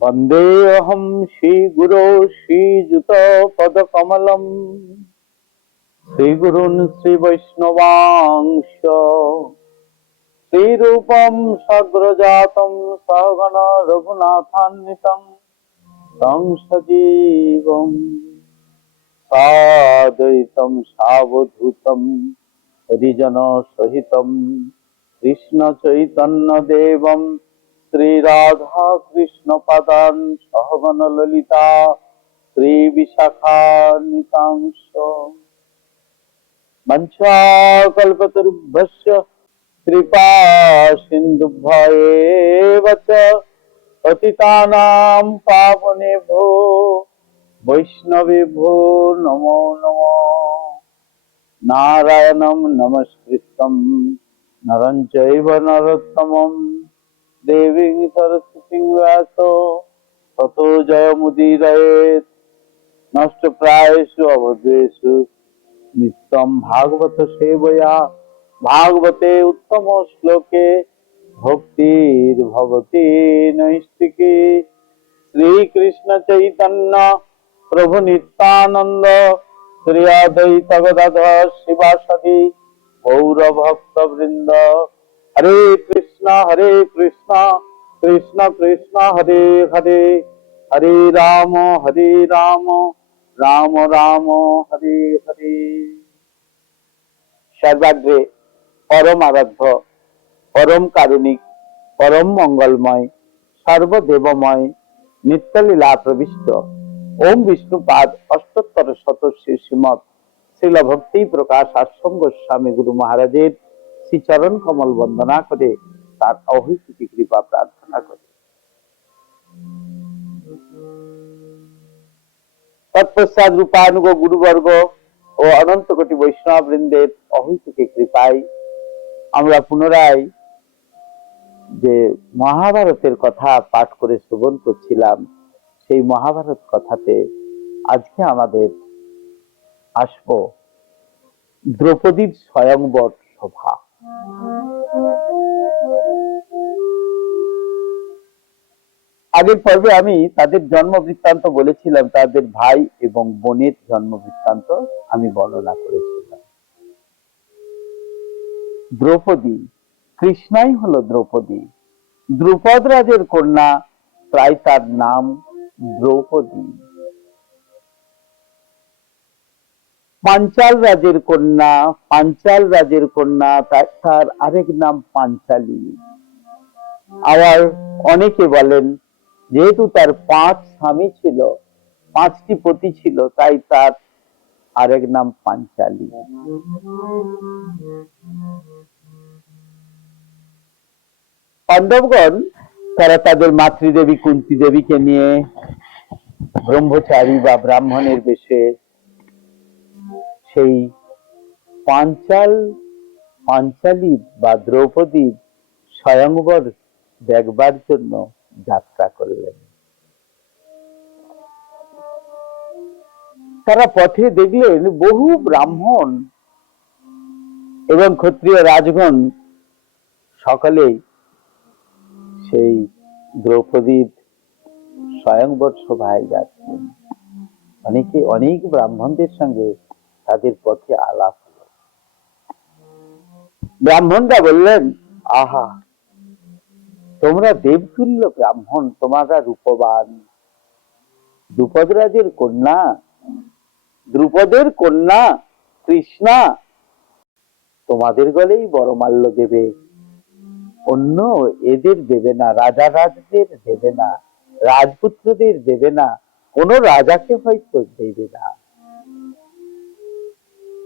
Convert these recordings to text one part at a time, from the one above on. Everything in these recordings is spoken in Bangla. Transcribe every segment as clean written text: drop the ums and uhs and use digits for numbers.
वन्देऽहं श्रीगुरो श्रीयुतपदकमलम् श्रीगुरून् श्रीवैष्णवांश श्रीरूपं सग्रजातं सहगण रघुनाथान्वितं तं सजीवं साद्वैतं सावधूतं हरिजन सहितं कृष्ण चैतन्य देवं श्री राधा कृष्ण पादान् सहगण ललिता श्री विशाखान्वितांश वंशाकल्पतरुभ्यश्च कृपा सिन्धुभ्येव च पतितानां पावनेभ्यो वैष्णवेभ्यो नमो नमः। नारायणं नमस्कृतं नरं चैव नरोत्तमं देवीं सरस्वतीं व्यासो ततो जयमुदीरयेत्। नष्टप्रायेषु अवधेषु नित्यं भागवत सेवया भागवते उत्तम श्लोके भक्तिर्भवति नैष्टिकी। श्री कृष्ण चैतन्य प्रभु नित्यानंद श्री अद्वैत गदाधर शिवासादि गौर भक्त वृंद। हरे कृष्ण कृष्ण कृष्ण हरे हरे, हरे राम राम राम हरे हरे। सर्वाग्रे परम आराध्य परम कारुणिक परम मंगलमय सर्वदेवमय नित्यलीला प्रविष्ट ओम विष्णुपाद अष्टोत्तर शतश्री श्रीमद श्रील भक्ति प्रकाश आश्रम गोस्वामी गुरु महाराजेर श्री चरण कमल वंदना करे तार अहैतुकी कृपा प्रार्थना करे। तत्पश्चात रूपानुग गुरुवर्ग ও অনন্ত কোটি বৈষ্ণব বৃন্দের অহৈতুকী কৃপায় আমরা পুনরায় যে মহাভারতের কথা পাঠ করে শ্রবণ করছিলাম, সেই মহাভারত কথাতে আজকে আমাদের আসবো দ্রৌপদীর স্বয়ংবর সভা। আগের পর্বে আমি তাদের জন্ম বৃত্তান্ত বলেছিলাম, তাদের ভাই এবং বোনের জন্ম বৃত্তান্ত আমি বর্ণনা করেছিলাম। দ্রৌপদী, কৃষ্ণাই হলো দ্রৌপদী, দ্রুপদ রাজের কন্যা, তাই তার নাম দ্রৌপদী। পাঞ্চাল রাজের কন্যা, পাঞ্চাল রাজের কন্যা, তার আরেক নাম পাঞ্চালী। আবার অনেকে বলেন যেহেতু তার 5 স্বামী ছিল, 5টি পতি ছিল, তাই তার আরেক নাম পাঞ্চালী। পাণ্ডবগণ তারা তাদের মাতৃদেবী কুন্তী দেবীকে নিয়ে ব্রহ্মচারী বা ব্রাহ্মণের বেশে সেই পাঞ্চালী বা দ্রৌপদীর স্বয়ংবর দেখবার জন্য যাত্রা করলেন। তারা পথে দেখলেন বহু ব্রাহ্মণ এবং ক্ষত্রিয় রাজগণ সকলেই সেই দ্রৌপদীর স্বয়ংবর সভায় যাচ্ছেন। অনেক ব্রাহ্মণদের সঙ্গে তাদের পথে আলাপ হলো। ব্রাহ্মণরা বললেন, আহা, তোমরা দেবতুল্য ব্রাহ্মণ, তোমরা রূপবান, দ্রুপদরাজের কন্যা, দ্রুপদের কন্যা কৃষ্ণা তোমাদের গলেই বরমাল্য দেবে, অন্য এদের দেবে না, রাজা রাজদের দেবে না, রাজপুত্রদের দেবে না, কোন রাজাকে হয়তো দেবে না।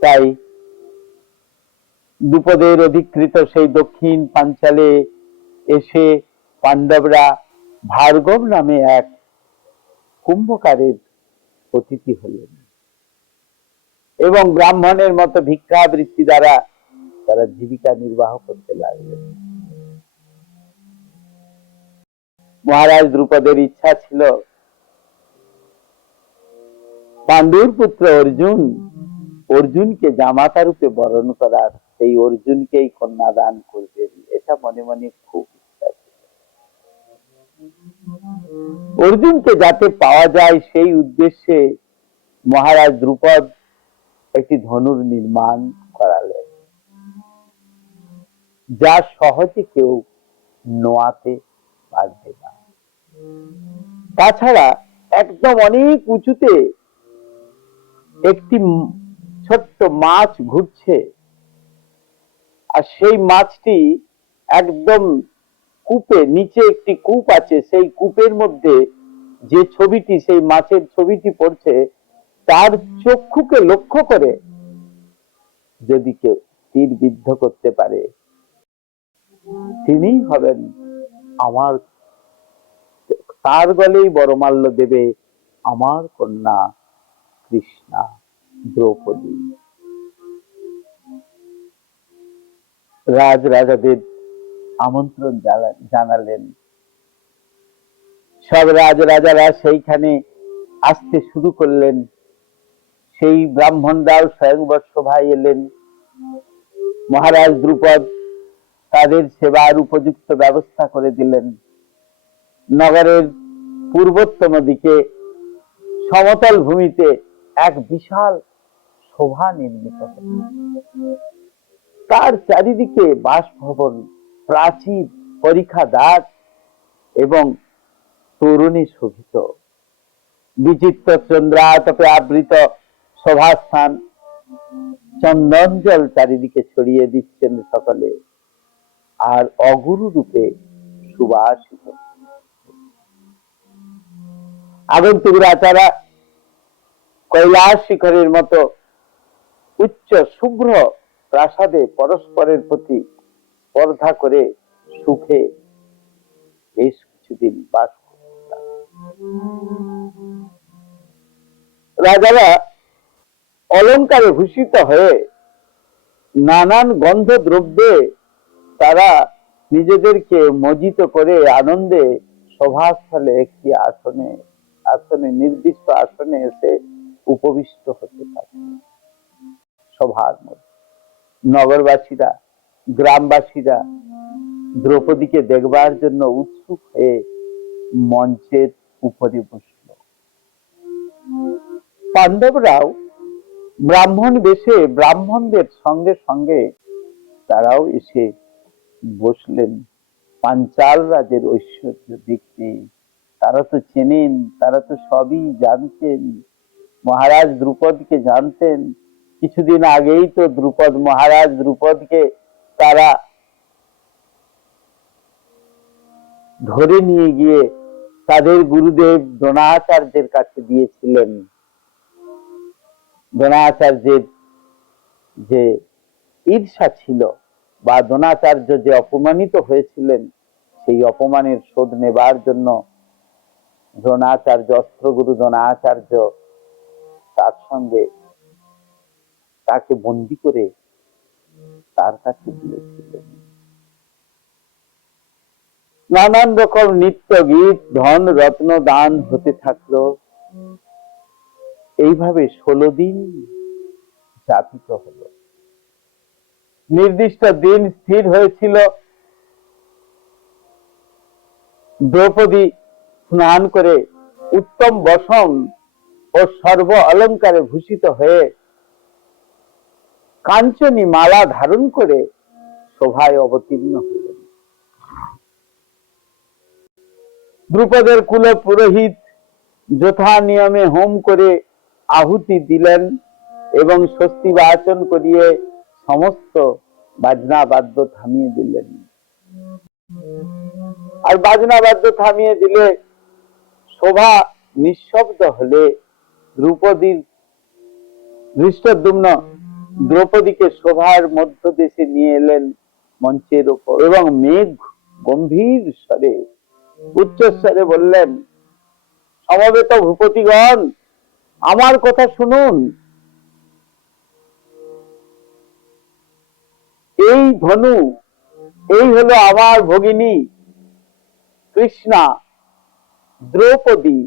তাই দ্রুপদের অধিকৃত সেই দক্ষিণ পাঞ্চালে এসে পাণ্ডবরা ভার্গব নামে এক কুম্ভকারের অতিথি হলেন এবং ব্রাহ্মণের মতো ভিক্ষাবৃত্তি দ্বারা তারা জীবিকা নির্বাহ করতে লাগলেন। মহারাজ দ্রুপদের ইচ্ছা ছিল পাণ্ডুর পুত্র অর্জুনকে জামাতা রূপে বরণ করার, সেই অর্জুনকেই কন্যাদান করবেন, এটা মনে মনে খুব ইচ্ছা ছিল। অর্জুনকে যাতে পাওয়া যায় সেই উদ্দেশ্যে মহারাজ দ্রুপদ একটি ধনুর নির্মাণ করালেন, যা সহজে কেউ নোয়াতে পারবে না। তাছাড়া একদম অনেক উঁচুতে একটি ছোট্ট মাছ ঘুরছে, আর সেই মাছটি একদম কূপে, নিচে একটি কূপ আছে, সেই কূপের মধ্যে যে ছবিটি, সেই মাছের ছবিটি পড়ছে, তার চক্ষুকে লক্ষ্য করে যদি কেউ তীর বিদ্ধ করতে পারে, তিনিই হবেন আমার, তার গলেই বরমাল্য দেবে আমার কন্যা কৃষ্ণা দ্রৌপদী। রাজাদের আমন্ত্রণ জানালেন। সব রাজারা সেইখানে আসতে শুরু করলেন। সেই ব্রাহ্মণরাও স্বয়ংবর সভায় এলেন। মহারাজ দ্রুপদ তাদের সেবার উপযুক্ত ব্যবস্থা করে দিলেন। নগরের পূর্বোত্তম দিকে সমতল ভূমিতে এক বিশাল শোভা নির্মিত হল। তার চারিদিকে বাসভবন, প্রাচীর, পরিখাদ্বার এবং তোরণে শোভিত। বিচিত্র চন্দ্রাতপে আবৃত সভাস্থান, চন্দন জল চারিদিকে ছড়িয়ে দিচ্ছেন সকলে, আর অগুরু রূপে সুবাসিত। আগন্তুকরা তারা কৈলাস শিখরের মতো উচ্চ শুভ্র প্রাসাদে পরস্পরের প্রতি স্পর্ধা করে সুখে বেশ কিছুদিন বাস করতেন। রাজারা অলঙ্কারে ভূষিত হয়ে নানান গন্ধ দ্রব্যে তারা নিজেদেরকে মজ্জিত করে আনন্দে সভাস্থলে একটি আসনে নির্দিষ্ট আসনে এসে উপবিষ্ট হতে থাকে। সভার মধ্যে নগরবাসীরা, গ্রামবাসীরা দ্রৌপদীকে দেখবার জন্য উৎসুক হয়ে মঞ্চের উপরে বসল। পাণ্ডবরাও ব্রাহ্মণ বেশে ব্রাহ্মণদের সঙ্গে সঙ্গে তারাও এসে বসলেন। পাঞ্চাল রাজের ঐশ্বর্য দেখতে তারা তো চেনেন, তারা তো সবই জানতেন, মহারাজ দ্রুপদকে জানতেন। কিছুদিন আগেই তো মহারাজ দ্রুপদকে তারা ধরে নিয়ে গিয়ে তাদের গুরুদেব দ্রোণাচার্যের কাছে দিয়েছিলেন। দ্রোণাচার্যের যে ঈর্ষা ছিল, বা দ্রোণাচার্য যে অপমানিত হয়েছিলেন, সেই অপমানের শোধ নেবার জন্য দ্রোণাচার্য, অস্ত্রগুরু দ্রোণাচার্য তার সঙ্গে তাকে বন্দী করে তার কাছে দিয়েছিলেন। নানান রকম নিত্য গীত, ধন রত্ন দান হতে থাকলো। এইভাবে 16 দিন যাপিত হলো। নির্দিষ্ট দিন স্থির হয়েছিল। দ্রৌপদী স্নান করে উত্তম বসন ও সর্ব অলঙ্কারে ভূষিত হয়ে কাঞ্চনী মালা ধারণ করে শোভায় অবতীর্ণ হলেন। দ্রুপদের কুল পুরোহিত যথা নিয়মে হোম করে আহুতি দিলেন এবং স্বস্তি বাচন করিয়ে সমস্ত বাজনা বাদ্য থামিয়ে দিলেন। আর বাজনা বাদ্য থামিয়ে দিলে শোভা নিঃশব্দ হলে দ্রৌপদীর ধৃষ্টদ্যুম্ন দ্রৌপদীকে শোভার মধ্য দেশে নিয়ে এলেন মঞ্চের উপর, এবং মেঘ গম্ভীর স্বরে উচ্চস্বরে বললেন, সমবেত ভূপতিগণ, আমার কথা শুনুন। এই ধনু, এই হলো আমার ভগিনী কৃষ্ণা দ্রৌপদী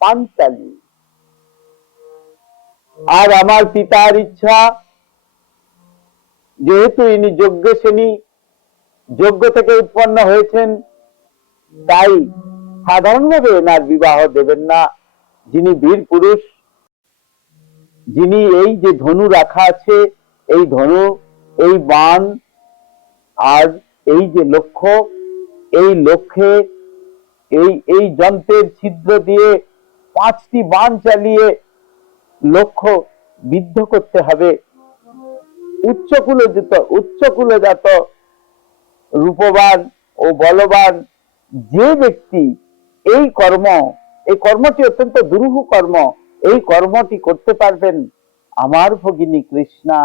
পাঞ্চালী। আর আমার পিতার ইচ্ছা, যেহেতু ইনি যজ্ঞ শ্রেণী, যজ্ঞ থেকে উৎপন্ন হয়েছেন, তাই সাধারণভাবে এনার বিবাহ দেবেন না। যিনি বীর পুরুষ, যিনি এই যে ধনু রাখা আছে, এই ধনু, এই বাণ আর এই যে লক্ষ্য, এই লক্ষ্যে এই যন্ত্রের ছিদ্র দিয়ে 5টি বাণ চালিয়ে লক্ষ্য বিদ্ধ করতে হবে। উচ্চকুলজাত রূপবান ও বলবান যে ব্যক্তি এই কর্মটি অত্যন্ত দুরূহ কর্ম, এই কর্মটি করতে পারবেন, আমার ভগিনী কৃষ্ণা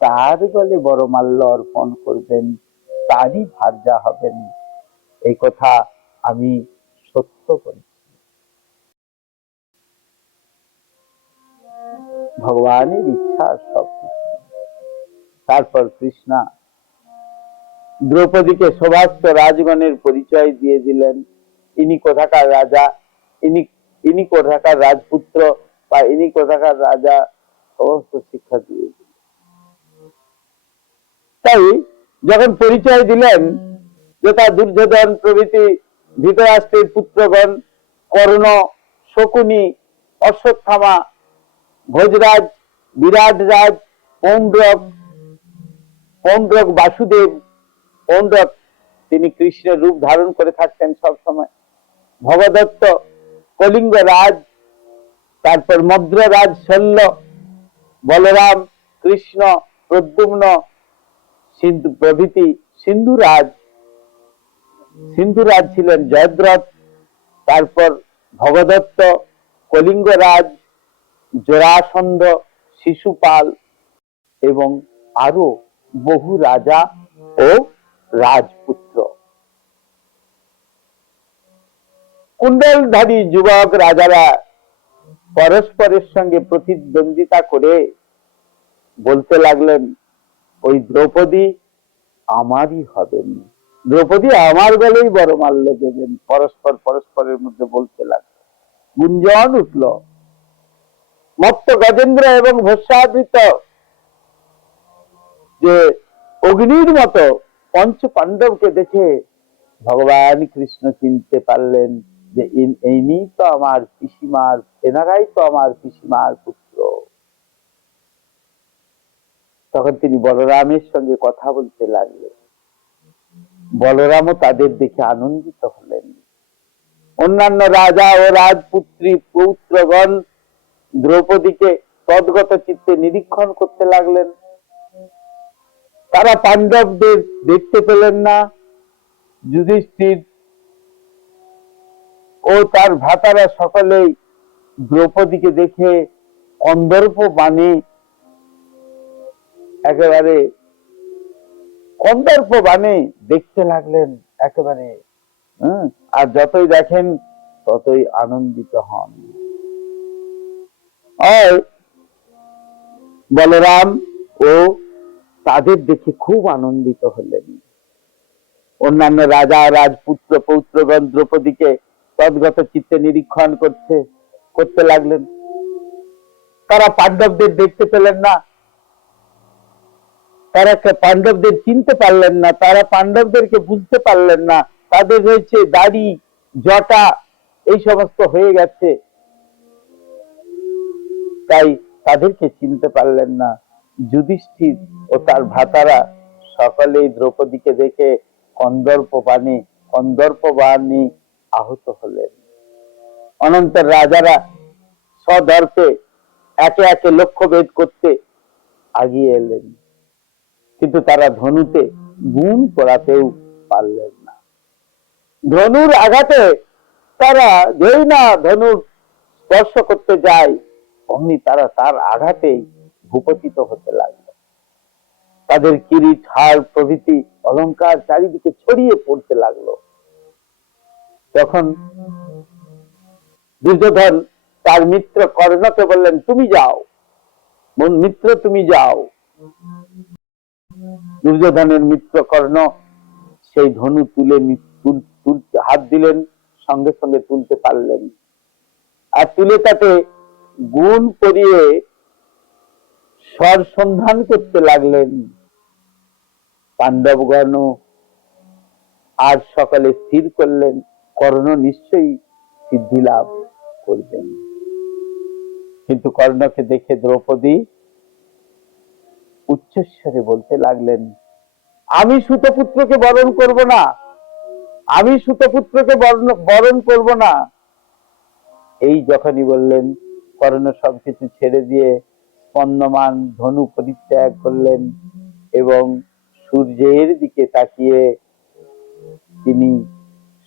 তার গলে বরমাল্য অর্পণ করবেন, তারই ভার্যা হবেন। এই কথা আমি সত্য করি। ভগবানের ইচ্ছা সবকিছু। তারপর কৃষ্ণা দ্রৌপদীকে সৌভাগ্য রাজগণের পরিচয় দিয়ে দিলেন। ইনি কোথাকার রাজা, ইনি কোথাকার রাজপুত্র, বা ইনি কোথাকার রাজা, সমস্ত শিক্ষা দিয়ে দিলেন। তাই যখন পরিচয় দিলেন, যথা দুর্যোধন প্রভৃতি ধৃতরাষ্ট্রের পুত্রগণ, কর্ণ, শকুনি, অশ্বত্থামা, ভোজরাজ, বিরাটরাজ, পৌণ্ড্রক বাসুদেব, পৌণ্ড্রক তিনি কৃষ্ণের রূপ ধারণ করে থাকতেন সব সময়, ভগদত্ত, কলিঙ্গ রাজ, তারপর মদ্ররাজ শল্য, বলরাম, কৃষ্ণ, প্রদ্যুম্ন, সিন্ধু প্রভৃতি, সিন্ধুরাজ ছিলেন জয়দ্রথ, তারপর ভগদত্ত, কলিঙ্গরাজ, জরাসন্ধ, শিশুপাল এবং আরো বহু রাজা ও রাজপুত্র। কুণ্ডলধারী যুবক রাজারা পরস্পরের সঙ্গে প্রতিদ্বন্দ্বিতা করে বলতে লাগলেন, ওই দ্রৌপদী আমারই হবেন, দ্রৌপদী আমার গলেই বরমাল্য দেবেন। পরস্পরের মধ্যে বলতে লাগলো, গুঞ্জন উঠল। মত্ত গজেন্দ্র এবং ভস্মাবৃত যে অগ্নির মতো পঞ্চ পাণ্ডবকে দেখে ভগবান কৃষ্ণ চিনতে পারলেন যে ইনি তো আমার পিসিমার, এনারাই তো আমার পিসিমার পুত্র। তখন তিনি বলরামের সঙ্গে কথা বলতে লাগলেন। বলরামও তাদের দেখে আনন্দিত হলেন। অন্যান্য রাজা ও পৌত্রগণ দ্রৌপদীকে তদ্গত চিত্তে নিরীক্ষণ করতে লাগলেন। তারা পাণ্ডবদের দেখতে পেলেন না। যুধিষ্ঠির ও তার ভ্রাতারা সকলেই দ্রৌপদীকে দেখে কন্দর্প বাণে একেবারে দেখতে লাগলেন একেবারে। আর যতই দেখেন ততই আনন্দিত হন। আর বলরাম ও তাদের দেখে খুব আনন্দিত হলেন। অন্যান্য রাজা, রাজপুত্র, পৌত্রগণ দ্রৌপদীকে তদ্গত চিত্তে নিরীক্ষণ করতে লাগলেন। তারা পাণ্ডবদের দেখতে পেলেন না, তারা পাণ্ডবদের চিনতে পারলেন না, তারা পাণ্ডবদেরকে বুঝতে পারলেন না। তাদের রয়েছে দাড়ি, জটা, এই সমস্ত হয়ে গেছে, তাই তাদেরকে চিনতে পারলেন না। যুধিষ্ঠির ও তার ভ্রাতারা সকলেই দ্রৌপদীকে দেখে কন্দর্প বাণে আহত হলেন। অনন্তর রাজারা সদর্পে একে একে লক্ষ্য ভেদ করতে আগিয়ে এলেন, কিন্তু তারা ধনুতে গুণ পড়াতেও পারলেন না। ধনুর আঘাতে তারা যেই না ধনুর স্পর্শ করতে যায়, অমনি তারা তার আঘাতেই ভূপতিত হতে লাগলো। তাদের কিরিট, হার প্রভৃতি অলংকার চারিদিকে ছড়িয়ে পড়তে লাগলো। তখন দুর্যোধন তার মিত্র কর্ণকে বললেন, তুমি যাও মিত্র, তুমি যাও। দুর্যোধনের মিত্র কর্ণ সেই ধনু তুলতে হাত দিলেন, সঙ্গে সঙ্গে তুলতে পারলেন, আর তুলে তাতে গুণ পরিয়ে স্বর সন্ধান করতে লাগলেন। পাণ্ডবগণ আর সকালে স্থির করলেন কর্ণ নিশ্চয়ই সিদ্ধি লাভ করবেন। কিন্তু কর্ণকে দেখে দ্রৌপদী উচ্চস্বরে বলতে লাগলেন, আমি সুতপুত্রকে বরণ করব না, আমি সুতপুত্রকে বরণ করব না। এই যখনই বললেন, কর্ণ সবকিছু ছেড়ে দিয়ে স্পন্দমান ধনু পরিত্যাগ করলেন এবং সূর্যের দিকে তাকিয়ে তিনি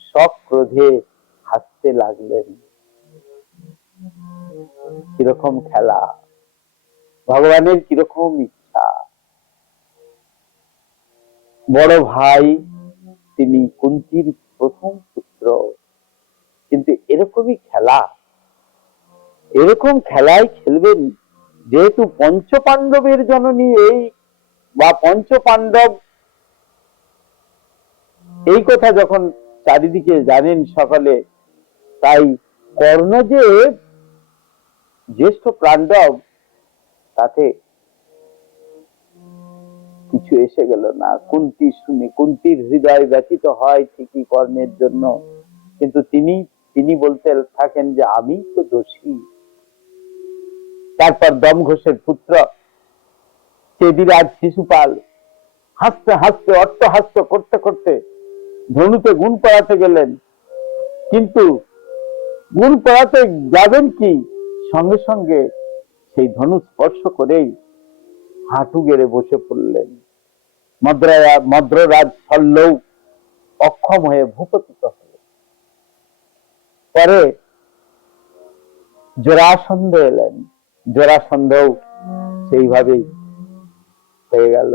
সক্রোধে হাসতে লাগলেন। কিরকম খেলা, ভগবানের কিরকম ইচ্ছা। বড় ভাই তিনি কুন্তির প্রথম পুত্র, কিন্তু এরকমই খেলা, এরকম খেলায় খেলবেন। যেহেতু পঞ্চ পাণ্ডবের জননী এই বা পঞ্চ পাণ্ডব, এই কথা যখন চারিদিকে জানেন সকলে, তাই কর্ণ যে জ্যেষ্ঠ পাণ্ডব তাতে কিছু এসে গেল না। কুন্তি শুনে, কুন্তির হৃদয় ব্যথিত হয় ঠিকই কর্ণের জন্য, কিন্তু তিনি বলতে থাকেন যে আমি তো দোষী। তারপর দমঘোষের পুত্র চেদিরাজ শিশুপাল হাসতে হাসতে অট্টহাস্য করতে করতে ধনুতে গুণ পড়াতে গেলেন, কিন্তু গুণ পড়াতে যাবেন কি, সঙ্গে সঙ্গে সেই ধনু স্পর্শ করেই হাঁটু গেড়ে বসে পড়লেন। মদ্ররাজ শল্যও অক্ষম হয়ে ভূপতিত হলেন। পরে জরাসন্ধ এলেন, জরাসন্ধও সেইভাবেই হয়ে গেল।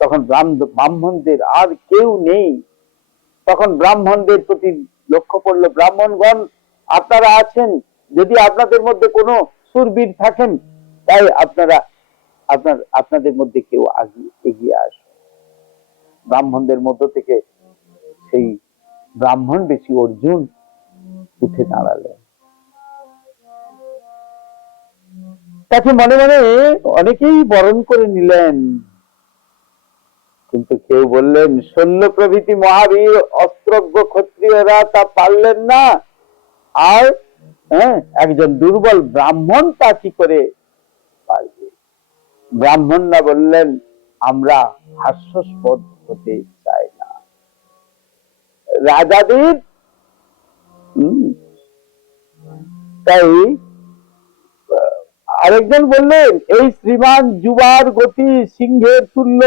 তখন ব্রাহ্মণদের আর কেউ নেই। তখন ব্রাহ্মণদের প্রতি লক্ষ্য পড়ল, ব্রাহ্মণগণ আপনারা আছেন, যদি আপনাদের মধ্যে কোনো শূরবীর থাকেন, তাই আপনাদের মধ্যে কেউ এগিয়ে আসুন। ব্রাহ্মণদের মধ্য থেকে সেই ব্রাহ্মণ বেশি অর্জুন উঠে দাঁড়ালেন। তাকে মনে মনে অনেকেই বরণ করে নিলেন, কিন্তু কেউ বললেন, শল্য প্রভৃতি মহাবীর অস্ত্রজ্ঞ ক্ষত্রিয়রা তা পারলেন না, আর একজন দুর্বল ব্রাহ্মণ তা কি করে পারবে। ব্রাহ্মণরা বললেন, আমরা হাস্যাস্পদ হতে চাই না। রাজাদের তাই আরেকজন বললেন, এই শ্রীমান যুবার গতি সিংহের তুল্য,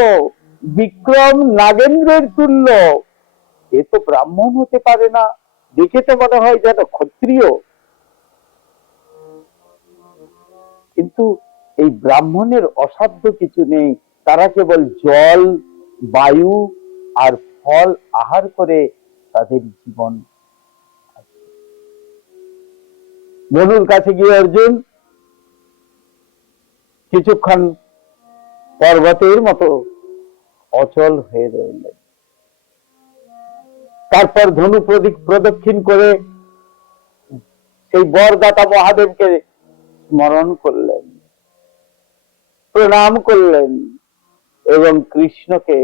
বিক্রম নাগেন্দ্রের তুল্য, এ তো ব্রাহ্মণ হতে পারে না, দেখে তো মনে হয় যেন ক্ষত্রিয়। কিন্তু এই ব্রাহ্মণের অসাধ্য কিছু নেই, তারা কেবল জল, বায়ু আর ফল আহার করে তাদের জীবন। ধনুর কাছে গিয়ে অর্জুন কিছুক্ষণ পর্বতের মতো অচল হয়ে রইলেন। তারপর ধনু প্রদক্ষিণ করে সেই বরদাতা মহাদেবকে স্মরণ করলেন, প্রণাম করলেন এবং কৃষ্ণকে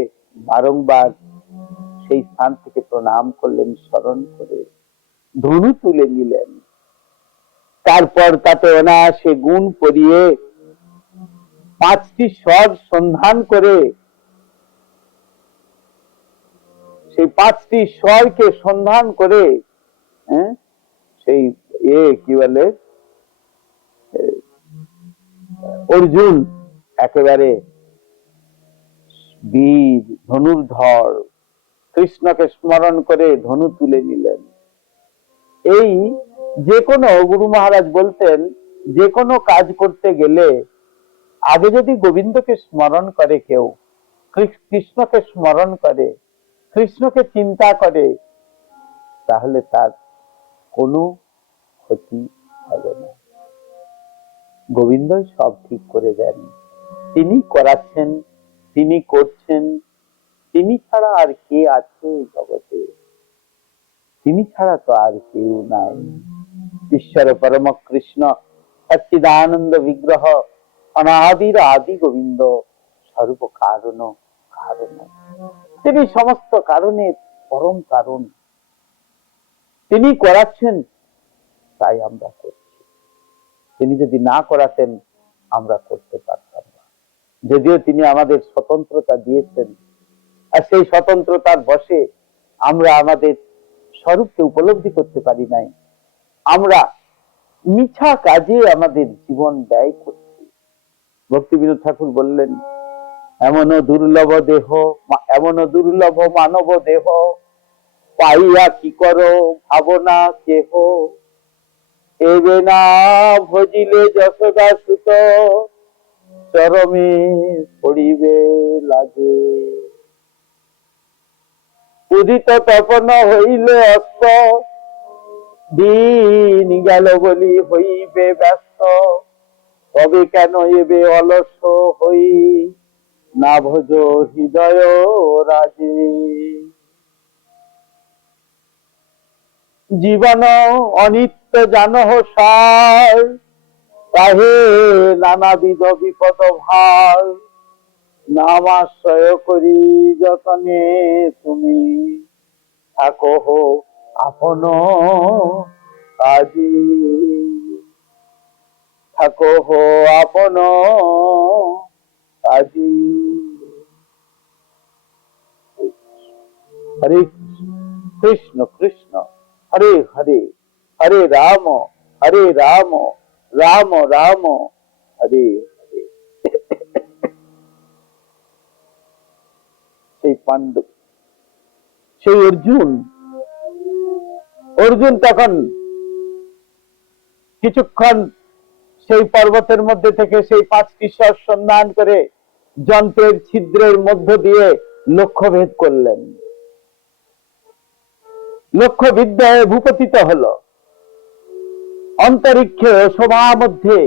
বারংবার সেই স্থান থেকে প্রণাম করলেন, স্মরণ করে ধনু তুলে নিলেন। তারপর তাতে অনায়াসে গুণ পরিয়ে 5টি স্বর সন্ধান করে সেই 5টি স্বরকে সন্ধান করে সেই কি বলে অর্জুন একেবারে বীর ধনুর্ধর কৃষ্ণকে স্মরণ করে ধনু তুলে নিলেন। এই যে কোনো, গুরু মহারাজ বলতেন, যে কোনো কাজ করতে গেলে আগে যদি গোবিন্দকে স্মরণ করে, কেউ কৃষ্ণকে স্মরণ করে, কৃষ্ণকে চিন্তা করে, তাহলে তার কোনো ক্ষতি হবে না। গোবিন্দই সব ঠিক করে দেন, তিনি করাচ্ছেন, তিনি করছেন, তিনি ছাড়া আর কে আছে জগতে, তিনি ছাড়া তো আর কেউ নাই। ঈশ্বর পরম কৃষ্ণ সচ্চিদানন্দ বিগ্রহ অনাদির আদি গোবিন্দ সর্ব কারণ কারণ, তিনি সমস্ত কারণের পরম কারণ। তিনি করাচ্ছেন, তাই আমরা করছি। তিনি যদি না করাতেন আমরা করতে পারতাম না। যদিও তিনি আমাদের স্বতন্ত্রতা দিয়েছেন, আর সেই স্বতন্ত্রতার বশে আমরা আমাদের স্বরূপকে উপলব্ধি করতে পারি নাই। আমরা মিছা কাজে আমাদের জীবন ব্যয় করছি। ভক্তিবিনোদ ঠাকুর বললেন, এমনও দুর্লভ দেহ, এমনও দুর্লভ মানব দেহ, পাইয়া কি করো ভাবনা কেহ, এবে না ভজিলে যশোদা সুত, চরমে পড়িবে লাগে। উদিত তপন হইলে অস্ত, দিন গেল বলি হইবে ব্যস্ত, তবে কেন এবে অলস হই, না ভোজ হৃদয় রাজে। জীবন অনিত্য জানহ সার, তাহে নানাবিধ বিপদ ভার, নামাশ্রয় করি যতনে তুমি, থাকো আপন কাজী, থাকো আপন কাজী। হরে কৃষ্ণ কৃষ্ণ হরে হরে, হরে রাম রাম রাম হরে হরে। সেই পাণ্ডব, সেই অর্জুন তখন কিছুক্ষণ সেই পর্বতের মধ্যে থেকে সেই 5টি স্বর সন্ধান করে যন্ত্রের ছিদ্রের মধ্য দিয়ে লক্ষ্যভেদ করলেন। লক্ষ্যবিদ্ধ হয়ে ভূপতিত হলো। অন্তরিক্ষে সভা মধ্যে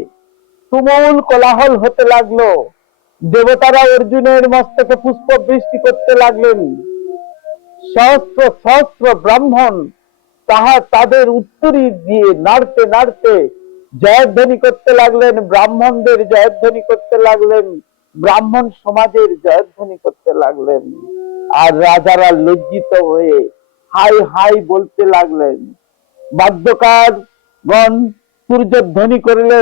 তুমুল কোলাহল হতে লাগলো। দেবতারা অর্জুনের মস্তকে পুষ্প বৃষ্টি করতে লাগলেন। সহস্র সহস্র ব্রাহ্মণ তাদের উত্তরী দিয়ে নাড়তে নাড়তে জয়ধ্বনি করতে লাগলেন, ব্রাহ্মণদের জয়ধ্বনি করতে লাগলেন, ব্রাহ্মণ সমাজের জয়ধ্বনি করতে লাগলেন। আর রাজারা লজ্জিত হয়ে হাই হাই বলতে লাগলেন। বাদ্যকার গণ সূর্যধ্বনি করলে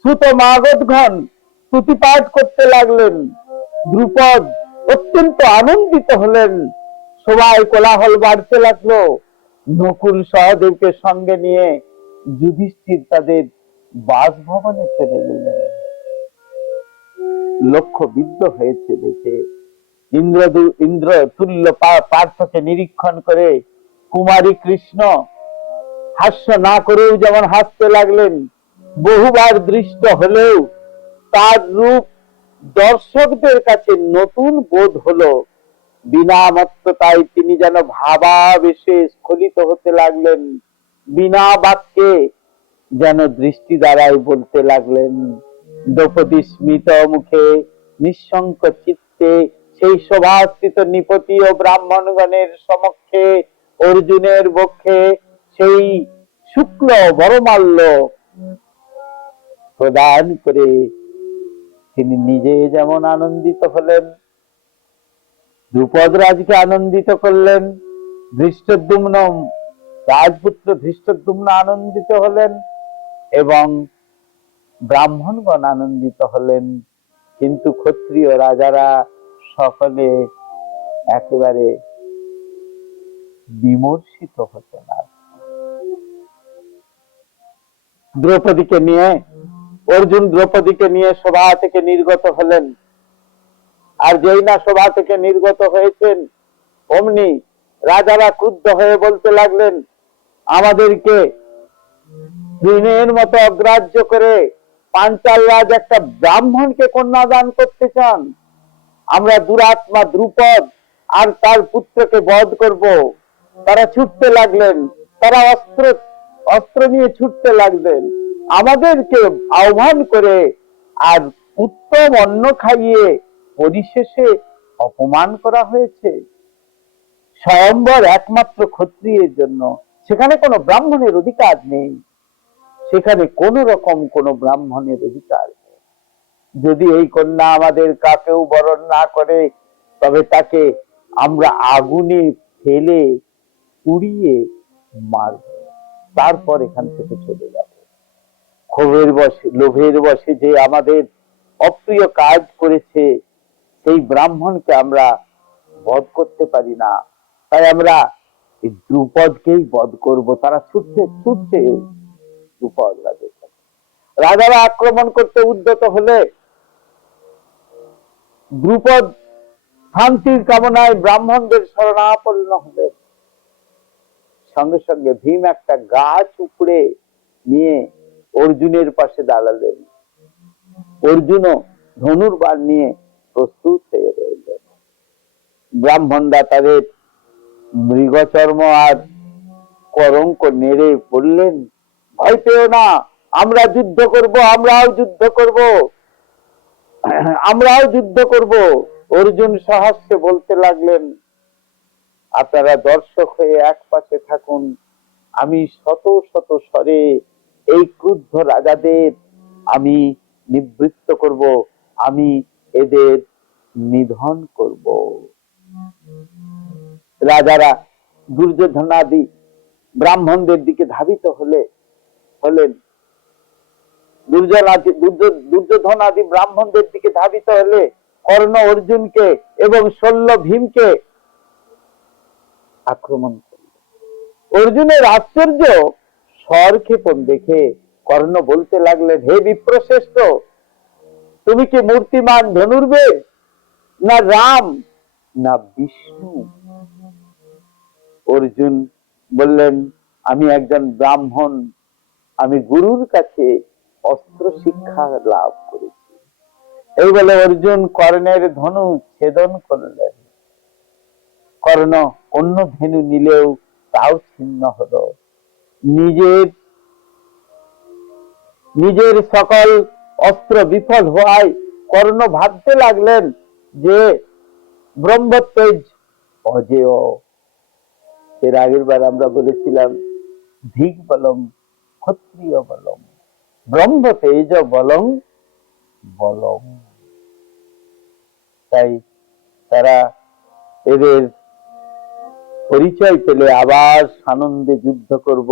সুত মাগধগণ স্তুতিপাঠ করতে লাগলেন। দ্রুপদ অত্যন্ত আনন্দিত হলেন। সবাই কোলাহল বাড়তে লাগলো। নকুল সহদেবকে সঙ্গে নিয়ে যুধিষ্ঠির তাদের বাসভবনে চলে গেলেন। লক্ষ্যবিদ্ধ হয়েছে দেখে ইন্দ্র তুল্য পার্থকে নিরীক্ষণ করে কুমারী কৃষ্ণ হাস্য না করেও যেমন হাসতে লাগলেন, বহুবার দৃষ্ট হলেও তার রূপ দর্শকদের কাছে নতুন বোধ হলো। বিনা মত্ততায় তিনি যেন ভাবাবেশে স্খলিত হতে লাগলেন। বিনা বাক্যে যেন দৃষ্টি দ্বারাই বলতে লাগলেন। দ্রৌপদী স্মিত মুখে নিঃশঙ্ক চিত্তে সেই শোভাস্থিত নিপতি ও ব্রাহ্মণগণের সমক্ষে অর্জুনের বক্ষে সেই শুক্ল বরমাল্য প্রদান করে তিনি নিজে যেমন আনন্দিত হলেন, দ্রুপদ রাজকে আনন্দিত করলেন, ধৃষ্টদ্যুম্ন রাজপুত্র ধৃষ্টদ্যুম্ন আনন্দিত হলেন এবং ব্রাহ্মণগণ আনন্দিত হলেন। কিন্তু ক্ষত্রিয় রাজারা সকলে একেবারে বিমর্ষিত হতে লাগলেন। দ্রৌপদীকে নিয়ে অর্জুন দ্রৌপদীকে নিয়ে সভা থেকে নির্গত হলেন। আর যেই না সভা থেকে নির্গত হয়েছেন, অমনি রাজারা ক্রুদ্ধ হয়ে বলতে লাগলেন, আমাদেরকে তৃণের মতো অগ্রাহ্য করে পাঞ্চাল রাজ একটা ব্রাহ্মণকে কন্যাদান করতে চান। আমরা দুরাত্মা দ্রুপদ আর তার পুত্রকে বধ করব। তারা ছুটতে লাগলেন, তারা অস্ত্র নিয়ে ছুটতে লাগলেন। আমাদেরকে আহ্বান করে আর উত্তম অন্ন খাইয়ে পরিশেষে অপমান করা হয়েছে। স্বয়ম্বর একমাত্র ক্ষত্রিয়ের জন্য, সেখানে কোনো ব্রাহ্মণের অধিকার নেই। সেখানে কোন রকম কোন ব্রাহ্মণের অধিকার নেই। যদি এই কন্যা আমাদের কাকেও বরণ না করে, তবে তাকে আমরা আগুনে ফেলে পুড়িয়ে মারব, তারপর এখান থেকে চলে যাব। ক্ষোভের বশে, লোভের বশে যে আমাদের অপ্রিয় কাজ করেছে, সেই ব্রাহ্মণকে আমরা বধ করতে পারি না, তাই আমরা এই দ্রুপদকেই বধ করব। তারা ছুটছে ছুটছে দ্রুপদ রাজের কাছে। রাজারা আক্রমণ করতে উদ্যত হলে দ্রুপদ শান্তির কামনায় ব্রাহ্মণদের শরণাপন্ন হলেন। সঙ্গে সঙ্গে ভীম একটা গাছ উপড়ে নিয়ে অর্জুনের পাশে দাঁড়ালেন। অর্জুনও ধনুর বাণ নিয়ে প্রস্তুত হয়ে রইলেন। ব্রাহ্মণরা তাদের মৃগচর্ম আর কলঙ্ক নেড়ে বললেন, ভয় পেও না, আমরা যুদ্ধ করব, আমরাও যুদ্ধ করব, আমরাও যুদ্ধ করব। অর্জুন সহাস্যে বলতে লাগলেন, আপনারা দর্শক হয়ে এক পাশে থাকুন, আমি শত শত স্বরে এই ক্রুদ্ধ রাজাদের আমি নিবৃত্ত করব, আমি এদের নিধন করব। রাজারা দুর্যোধনাদি ব্রাহ্মণদের দিকে ধাবিত হলেন। দুর্যোধনাদি ব্রাহ্মণদের দিকে ধাবিত হলে কর্ণ অর্জুনকে এবং শল্য ভীমকে আক্রমণ করল। অর্জুনের আশ্চর্য স্বরক্ষেপণ দেখে কর্ণ বলতে লাগলেন, হে বিপ্রশ্রেষ্ঠ, তুমি কি মূর্তিমান ধনুর্বেদ, না রাম, না বিষ্ণু? অর্জুন বললেন, আমি একজন ব্রাহ্মণ, আমি গুরুর কাছে অস্ত্র শিক্ষা লাভ করেছি। এই বলে অর্জুন কর্ণের ধনু ছেদন করলেন। কর্ণ অন্য ধেনু নিলেও তাও ছিন্ন হলো। নিজের সকল অস্ত্র বিফল হওয়ায় কর্ণ ভাবতে লাগলেন যে ব্রহ্মতেজ অজেয়। এর আগের বার আমরা বলেছিলাম, ধিক বলম ক্ষত্রিয় বলম, ব্রহ্মতেজ বলম বলম। তাই তারা এদের পরিচয় পেলে আবার সানন্দে যুদ্ধ করব।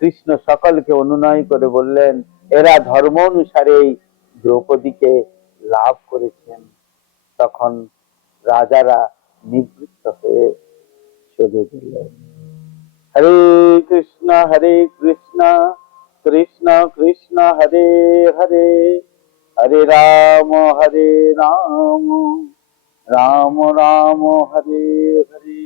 কৃষ্ণ সকলকে অনুনয় করে বললেন, এরা ধর্ম অনুসারেই দ্রৌপদীকে লাভ করেছেন। তখন রাজারা নিবৃত্ত হয়ে চলে গেলেন। হরে কৃষ্ণ কৃষ্ণ কৃষ্ণ হরে হরে, হরে রাম রাম রাম হরে হরে।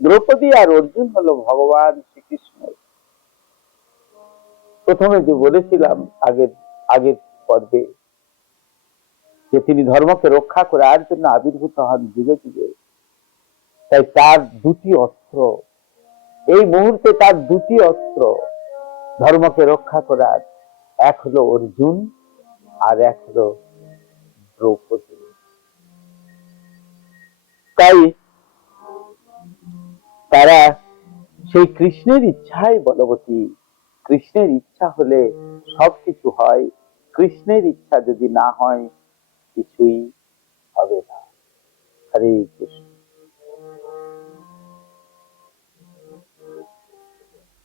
দ্রৌপদী আর অর্জুন হলো ভগবান শ্রীকৃষ্ণ। প্রথমে যে বলেছিলাম আগের পর্বে, যে তিনি ধর্মকে রক্ষা করার জন্য আবির্ভূত হন যুগে যুগে। তাই তার দুটি অস্ত্র, এই মুহূর্তে তার দুটি অস্ত্র ধর্মকে রক্ষা করার, এক হলো অর্জুন আর এক হলো দ্রৌপদী। তাই তারা সেই কৃষ্ণের ইচ্ছায় বলবতী। কৃষ্ণের ইচ্ছা হলে সবকিছু হয়, কৃষ্ণের ইচ্ছা যদি না হয় কিছুই হবে না। হরে কৃষ্ণ।